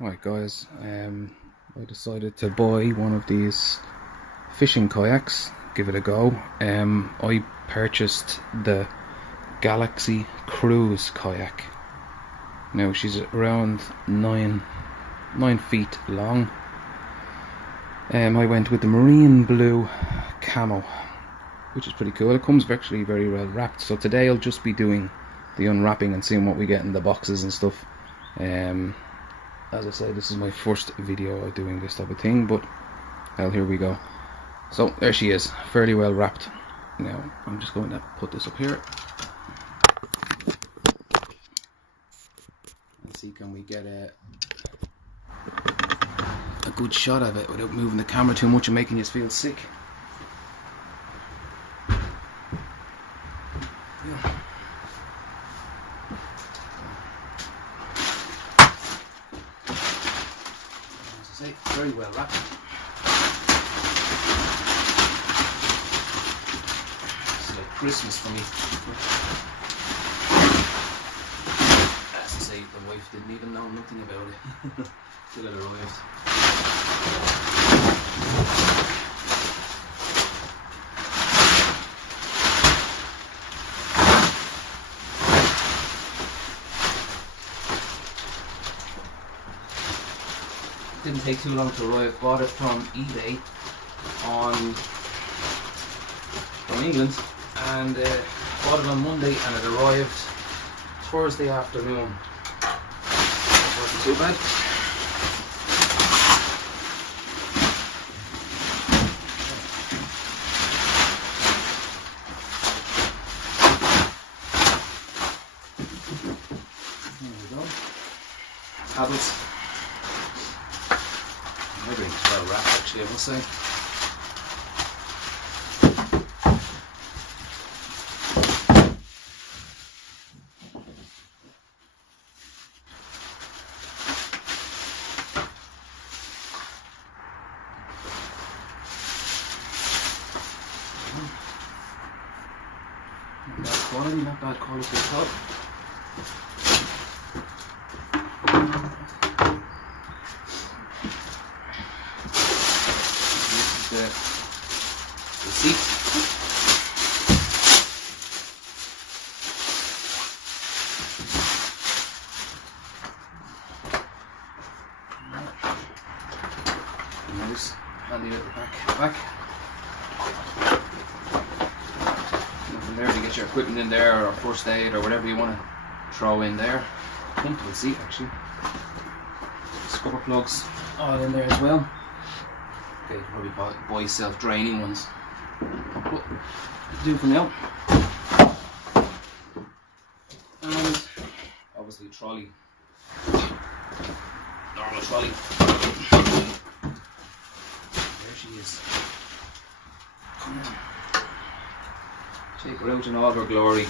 Right guys, I decided to buy one of these fishing kayaks, give it a go. I purchased the Galaxy Cruise kayak. Now she's around 9 feet long. I went with the marine blue camo, which is pretty cool. It comes actually very well wrapped, so today I'll just be doing the unwrapping and seeing what we get in the boxes and stuff. As I say, this is my first video of doing this type of thing, but well, here we go. So there she is, fairly well wrapped. Now I'm just going to put this up here and see, can we get a good shot of it without moving the camera too much and making you feel sick. Yeah. As I say, very well wrapped. It's like Christmas for me. As I say, the wife didn't even know nothing about it till it arrived. Didn't take too long to arrive. Bought it from eBay from England, and bought it on Monday, and it arrived Thursday afternoon. It wasn't too bad. There we go. Paddles. Everything's well wrapped, actually, I must say. Not bad quality at all. The seat. Nice, handy little back. Nothing there to get your equipment in there, or first aid, or whatever you want to throw in there. Comfortable seat, actually. Scupper plugs all in there as well. Okay, you can probably buy self-draining ones. But do for now. And obviously trolley. Normal trolley. There she is. Take her out in all her glory.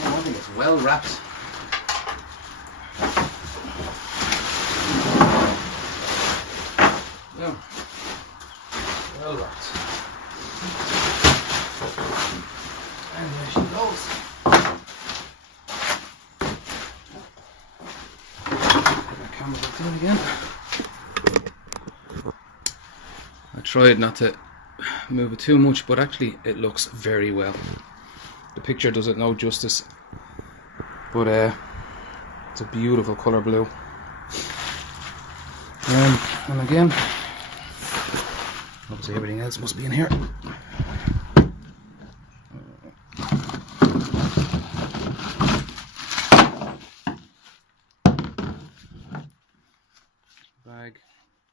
I think it's well wrapped. Yeah, well wrapped. And there she goes. Put my camera back down again. I tried not to move it too much, but actually it looks very well. The picture does it no justice, but it's a beautiful colour blue. And again, obviously everything else must be in here. Bag,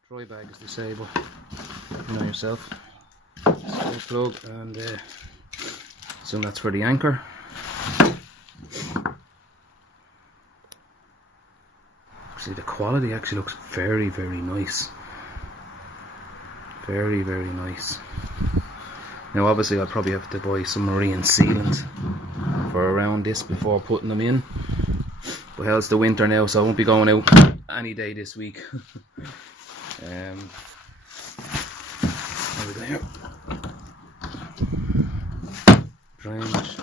dry bag as they say, but you know yourself. Spark plug, and assume that's for the anchor. See, the quality actually looks very, very nice. Very, very nice. Now obviously I'll probably have to buy some marine sealant for around this before putting them in. But hell, it's the winter now, so I won't be going out any day this week. There we go here. Drainage.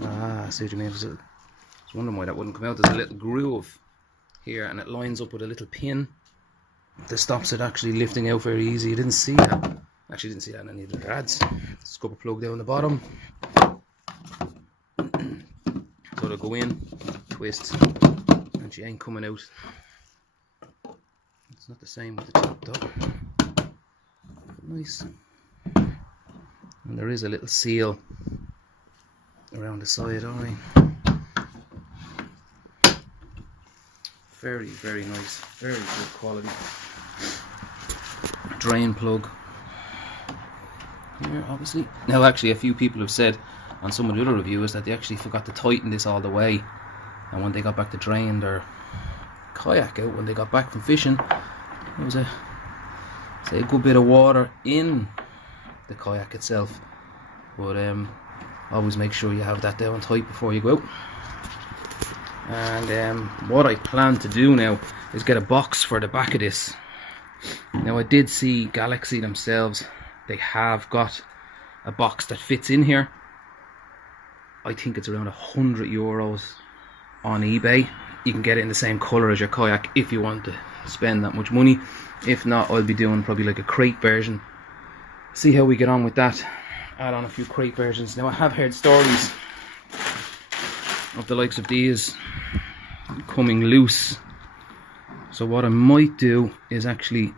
I see what you mean. I was wondering why that wouldn't come out. There's a little groove here and it lines up with a little pin that stops it actually lifting out very easy. You didn't see that. Actually didn't see that in any of the guards. Scupper plug down the bottom. So it'll go in, twist, and she ain't coming out. It's not the same with the top though. Nice. And there is a little seal around the side, alright. Very, very nice, very good quality. Drain plug here, obviously. Now, actually, a few people have said on some of the other reviews that they actually forgot to tighten this all the way, and when they got back to drain their kayak out, when they got back from fishing, there was a good bit of water in the kayak itself. But always make sure you have that down tight before you go out. And what I plan to do now is get a box for the back of this. Now, I did see Galaxy themselves, they have got a box that fits in here. I think it's around €100 on eBay. You can get it in the same colour as your kayak if you want to spend that much money. If not, I'll be doing probably like a crate version. See how we get on with that. Add on a few crate versions. Now, I have heard stories of the likes of these coming loose, so what I might do is actually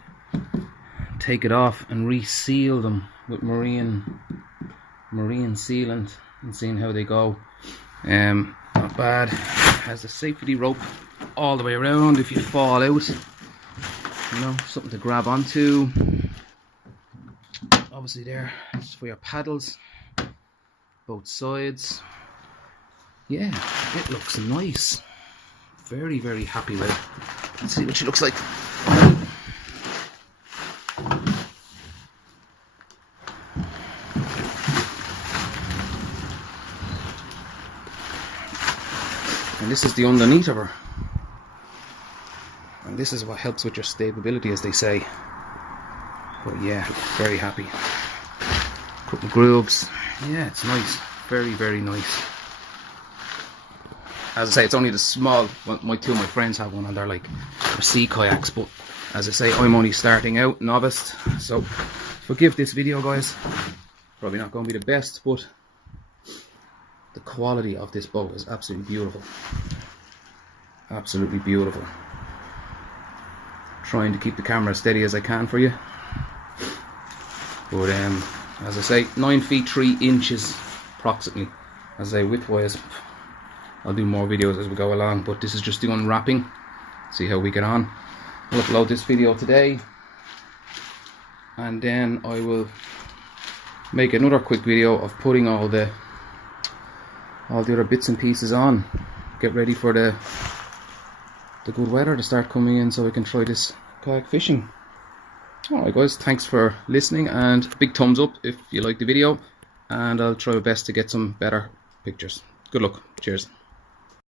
take it off and reseal them with marine sealant and seeing how they go. Not bad. Has the safety rope all the way around if you fall out, you know, something to grab onto. Obviously there, it's for your paddles, both sides. Yeah, it looks nice. Very, very happy with it. Let's see what she looks like. And this is the underneath of her. And this is what helps with your stability, as they say. But yeah, very happy. Couple grooves. Yeah, it's nice. Very, very nice. As I say, it's only the small. Well, two of my friends have one, and they're like they're sea kayaks. But as I say, I'm only starting out, novice. So forgive this video, guys. Probably not going to be the best, but the quality of this boat is absolutely beautiful. Absolutely beautiful. Trying to keep the camera as steady as I can for you. But as I say, 9 feet 3 inches approximately. As I say, width-wise, I'll do more videos as we go along, but this is just the unwrapping. See how we get on. I'll upload this video today, and then I will make another quick video of putting all the other bits and pieces on. Get ready for the good weather to start coming in, so we can try this kayak fishing. Alright guys, thanks for listening, and big thumbs up if you like the video, and I'll try my best to get some better pictures. Good luck. Cheers.